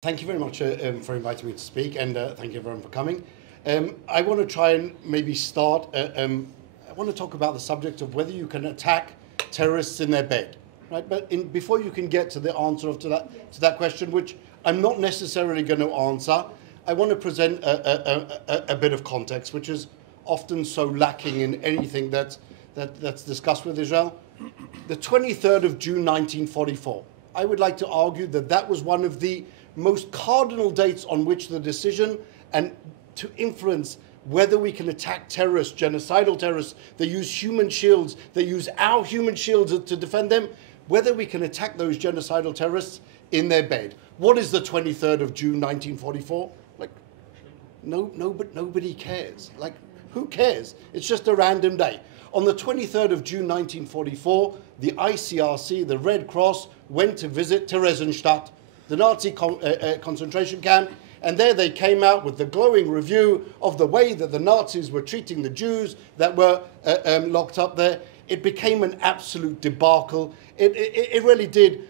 Thank you very much for inviting me to speak, and thank you everyone for coming. I want to try and maybe start, I want to talk about the subject of whether you can attack terrorists in their bed, right? But before you can get to the answer to that question, which I'm not necessarily going to answer, I want to present a bit of context, which is often so lacking in anything that's discussed with Israel. The 23rd of June 1944, I would like to argue that that was one of the most cardinal dates on which the decision and to influence whether we can attack terrorists, genocidal terrorists, they use human shields, they use our human shields to defend them, whether we can attack those genocidal terrorists in their bed. What is the 23rd of June 1944? Like, nobody cares. Like, who cares? It's just a random day. On the 23rd of June 1944, the ICRC, the Red Cross, went to visit Theresienstadt, the Nazi concentration camp, and there they came out with the glowing review of the way that the Nazis were treating the Jews that were locked up there. It became an absolute debacle. It really did.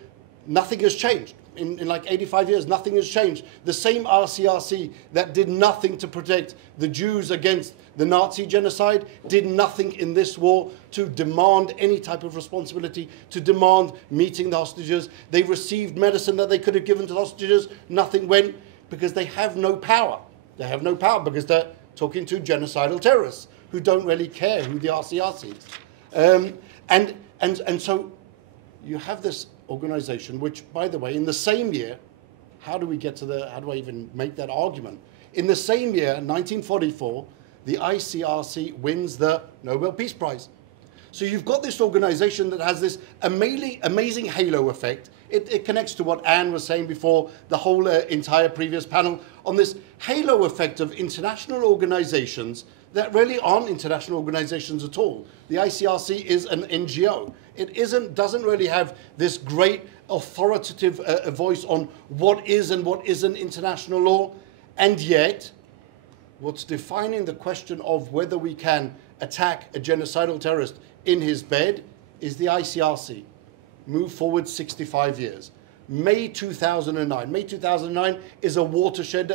Nothing has changed. In like 85 years, nothing has changed. The same RCRC that did nothing to protect the Jews against the Nazi genocide did nothing in this war to demand any type of responsibility, to demand meeting the hostages. They received medicine that they could have given to the hostages. Nothing went because they have no power. They have no power because they're talking to genocidal terrorists who don't really care who the RCRC is. And so you have this organization, which, by the way, in the same year, how do I even make that argument? In the same year, 1944, the ICRC wins the Nobel Peace Prize. So you've got this organization that has this amazing halo effect. It connects to what Anne was saying before, the whole entire previous panel, on this halo effect of international organizations that really aren't international organizations at all. The ICRC is an NGO. It doesn't really have this great authoritative voice on what is and what isn't international law. And yet, what's defining the question of whether we can attack a genocidal terrorist in his bed is the ICRC. Move forward 65 years. May 2009. May 2009 is a watershed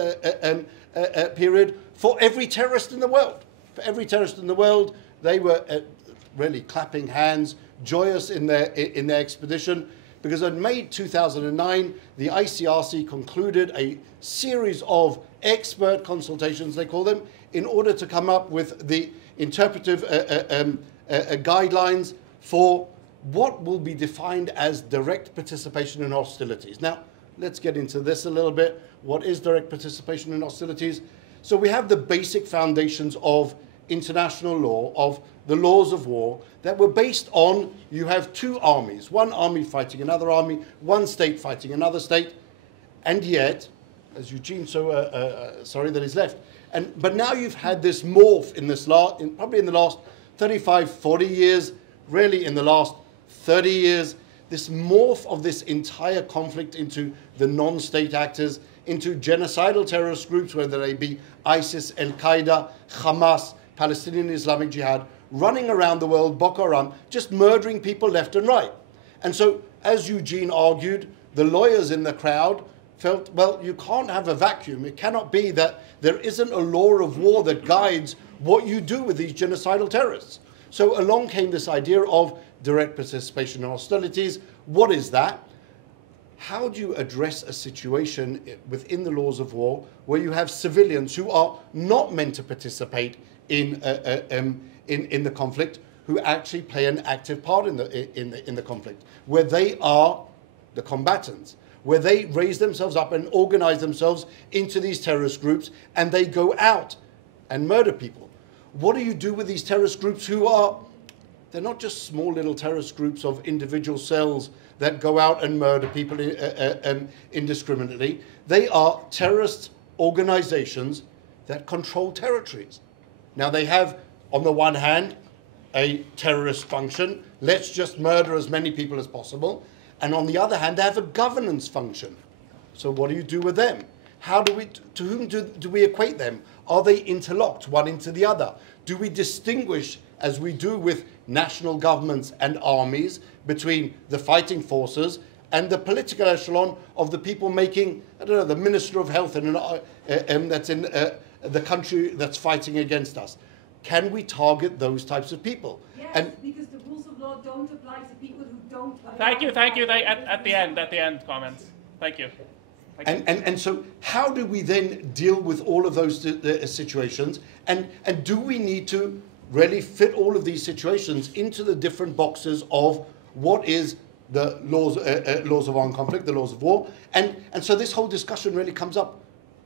period for every terrorist in the world. For every terrorist in the world, they were really clapping hands, joyous in their expedition, because in May 2009, the ICRC concluded a series of expert consultations, they call them, in order to come up with the interpretive guidelines for what will be defined as direct participation in hostilities. Now, let's get into this a little bit. What is direct participation in hostilities? So we have the basic foundations of international law, of the laws of war, that were based on, you have two armies, one army fighting another army, one state fighting another state, and yet, as Eugene, sorry that he's left, but now you've had this morph in this probably in the last 35, 40 years, really in the last 30 years, this morph of this entire conflict into the non-state actors, into genocidal terrorist groups, whether they be ISIS, Al-Qaeda, Hamas, Palestinian Islamic Jihad, running around the world, Boko Haram, just murdering people left and right. And so, as Eugene argued, the lawyers in the crowd felt, well, you can't have a vacuum. It cannot be that there isn't a law of war that guides what you do with these genocidal terrorists. So along came this idea of direct participation in hostilities. What is that? How do you address a situation within the laws of war where you have civilians who are not meant to participate in the conflict, who actually play an active part in the conflict, where they are the combatants, where they raise themselves up and organize themselves into these terrorist groups, and they go out and murder people? What do you do with these terrorist groups who are, they're not just small little terrorist groups of individual cells that go out and murder people indiscriminately. They are terrorist organizations that control territories. Now they have, on the one hand, a terrorist function. Let's just murder as many people as possible. And on the other hand, they have a governance function. So what do you do with them? To whom do we equate them? Are they interlocked one into the other? Do we distinguish, as we do with national governments and armies, between the fighting forces and the political echelon of the people making, I don't know, the Minister of Health that's in the country that's fighting against us. Can we target those types of people? Yes, because the rules of law don't apply to people who don't. Thank you. At the end, comments. Thank you. And so how do we then deal with all of those situations? And do we need to really fit all of these situations into the different boxes of what is the laws of armed conflict, the laws of war? And so this whole discussion really comes up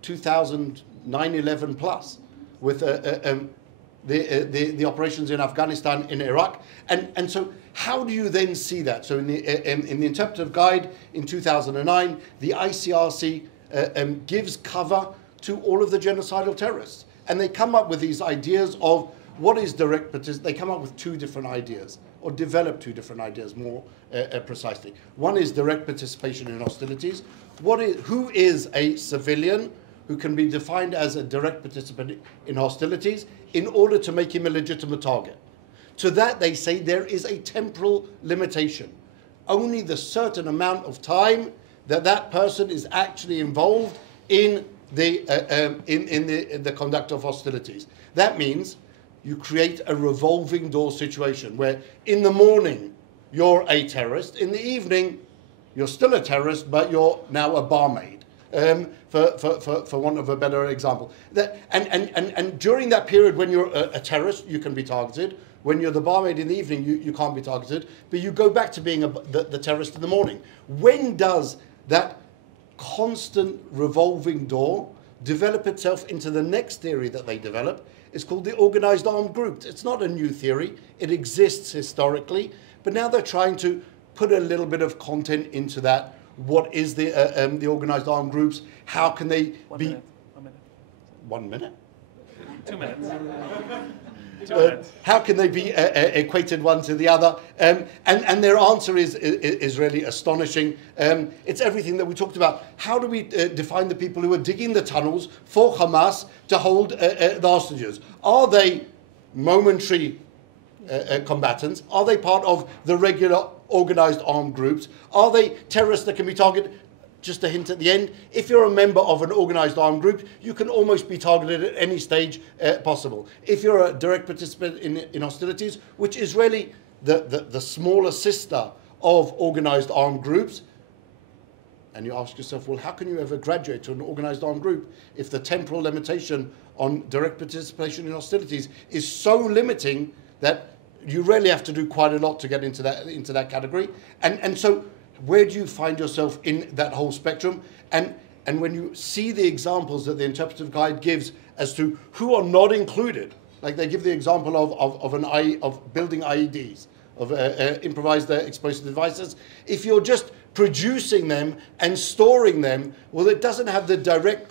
2009-11 plus with the operations in Afghanistan, in Iraq. And so how do you then see that? So in the interpretive guide in 2009, the ICRC gives cover to all of the genocidal terrorists. And they come up with these ideas of what is direct participation. They come up with two different ideas, or develop two different ideas more precisely. One is direct participation in hostilities. Who is a civilian who can be defined as a direct participant in hostilities in order to make him a legitimate target? To that, they say there is a temporal limitation. Only the certain amount of time that person is actually involved in the conduct of hostilities. That means you create a revolving door situation where in the morning you're a terrorist, in the evening you're still a terrorist, but you're now a barmaid. For want of a better example. And during that period when you're a terrorist, you can be targeted. When you're the barmaid in the evening, you can't be targeted, but you go back to being the terrorist in the morning. When does that constant revolving door develop itself into the next theory that they develop? It's called the organized armed groups. It's not a new theory. It exists historically, but now they're trying to put a little bit of content into that. What is the organized armed groups? How can they be? 1 minute? 2 minutes. How can they be equated one to the other? And their answer is really astonishing. It's everything that we talked about. How do we define the people who are digging the tunnels for Hamas to hold the hostages? Are they momentary combatants? Are they part of the regular organized armed groups? Are they terrorists that can be targeted? Just a hint at the end, if you're a member of an organized armed group, you can almost be targeted at any stage possible. If you're a direct participant in hostilities, which is really the smaller sister of organized armed groups, and you ask yourself, well, how can you ever graduate to an organized armed group if the temporal limitation on direct participation in hostilities is so limiting that you really have to do quite a lot to get into that category? And so where do you find yourself in that whole spectrum? And when you see the examples that the interpretive guide gives as to who are not included, like they give the example of building IEDs, of improvised explosive devices. If you're just producing them and storing them, well, it doesn't have the direct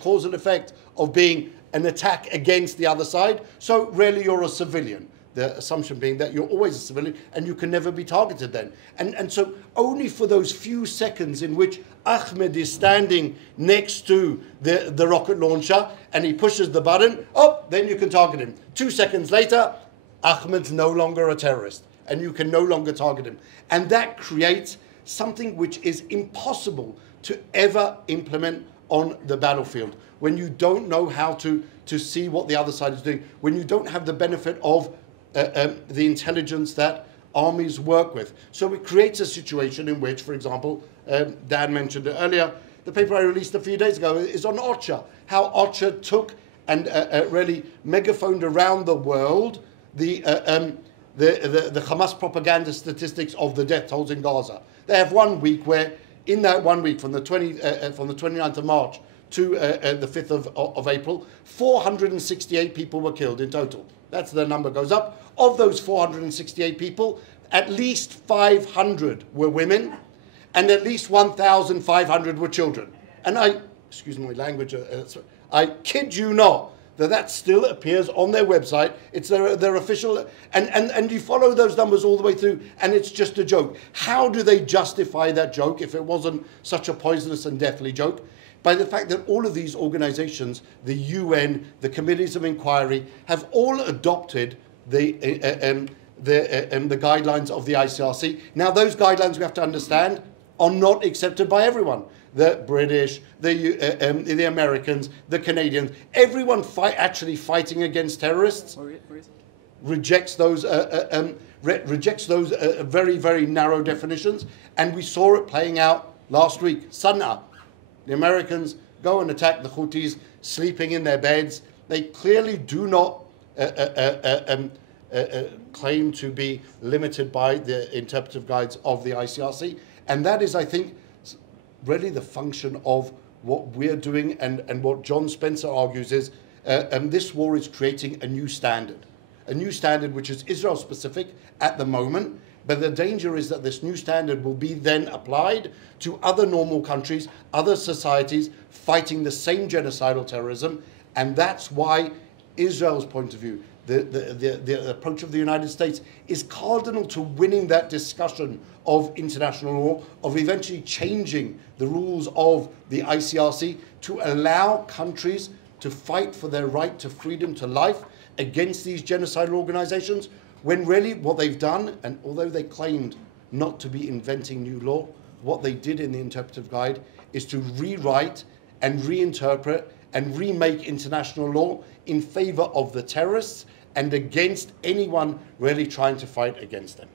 causal effect of being an attack against the other side. So really you're a civilian. The assumption being that you're always a civilian and you can never be targeted then. And so only for those few seconds in which Ahmed is standing next to the rocket launcher and he pushes the button, then you can target him. 2 seconds later, Ahmed's no longer a terrorist and you can no longer target him. And that creates something which is impossible to ever implement on the battlefield. When you don't know how to see what the other side is doing, when you don't have the benefit of the intelligence that armies work with. So it creates a situation in which, for example, Dan mentioned it earlier, the paper I released a few days ago is on OCHA, how OCHA took and really megaphoned around the world the Hamas propaganda statistics of the death tolls in Gaza. They have 1 week where, in that 1 week, from the 29th of March to the 5th of April, 468 people were killed in total. That's the number goes up. Of those 468 people, at least 500 were women, and at least 1,500 were children. And excuse my language, I kid you not, that still appears on their website. It's their official, and you follow those numbers all the way through, and it's just a joke. How do they justify that joke if it wasn't such a poisonous and deathly joke? By the fact that all of these organizations, the UN, the committees of inquiry, have all adopted the guidelines of the ICRC. Now, those guidelines, we have to understand, are not accepted by everyone. The British, the Americans, the Canadians, everyone actually fighting against terrorists rejects those very, very narrow definitions. And we saw it playing out last week. Sana'a, the Americans go and attack the Houthis sleeping in their beds. They clearly do not claim to be limited by the interpretive guides of the ICRC. And that is, I think, really the function of what we're doing, and what John Spencer argues is this war is creating a new standard which is Israel-specific at the moment, but the danger is that this new standard will be then applied to other normal countries, other societies fighting the same genocidal terrorism, and that's why Israel's point of view, the approach of the United States, is cardinal to winning that discussion of international law, of eventually changing the rules of the ICRC to allow countries to fight for their right to freedom, to life, against these genocidal organizations, when really what they've done, and although they claimed not to be inventing new law, what they did in the interpretive guide is to rewrite and reinterpret and remake international law in favor of the terrorists and against anyone really trying to fight against them.